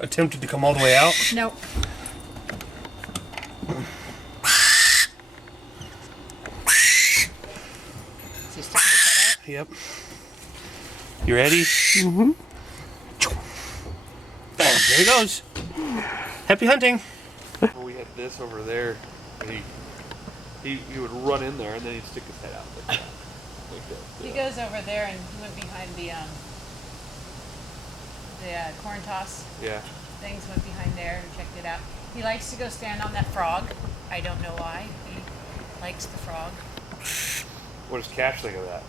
attempted to come all the way out? Nope. Is he sticking his head out? Yep. You ready? Mm-hmm. There he goes. Happy hunting. We had this over there. And he would run in there and then he'd stick his head out like that. Like that. He goes over there and he went behind the corn toss Yeah. things, went behind there and checked it out. He likes to go stand on that frog. I don't know why. He likes the frog. What does Cash think of that?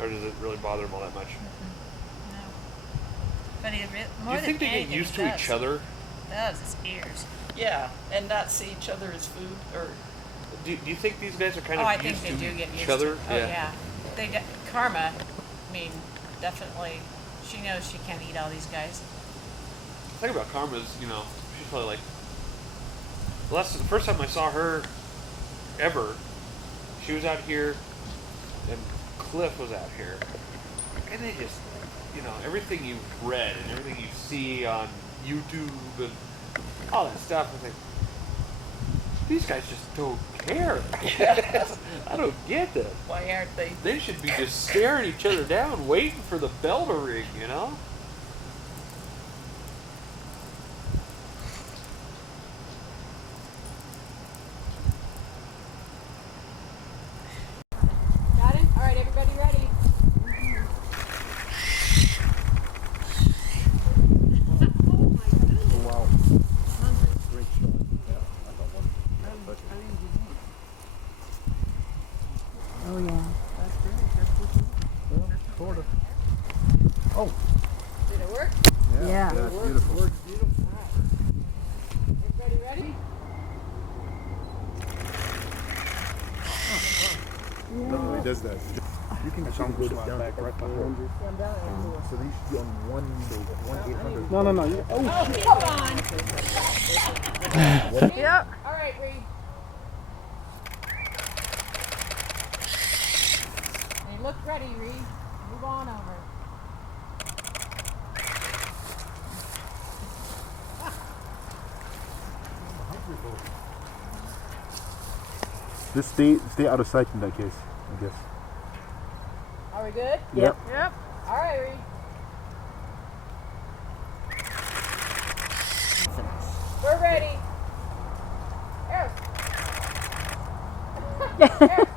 Or does it really bother him all that much? No. But he more Do you think than they get anything, used it to does. each other? It does, his ears. Yeah, and not see each other as food, or Do you think these guys are kind Oh, of I think used they to do get each used other? to it. Oh, yeah. Karma, I mean, definitely, she knows she can't eat all these guys. The thing about Karma is, you know, she's probably like, the first time I saw her ever, she was out here, and Cliff was out here. And they just, you know, everything you've read and everything you see on YouTube and all that stuff, I think, these guys just don't care. I don't get this. why aren't they? They should be just staring each other down, waiting for the bell to ring, you know? Got it? All right, everybody ready? Wow. Great shot. Yeah, I got one. Oh yeah. Well, sort of. Oh. Did it work? Yeah. It's beautiful. Everybody ready? No, he does that. You can go down back right behind you. So they should be on 1-800. No. Oh, keep on. Yep. All right, Reed. They look ready, Reed. Move on over. Just stay out of sight in that case, I guess. Are we good? Yep. All right, Reed. We're ready. Eros. Eros.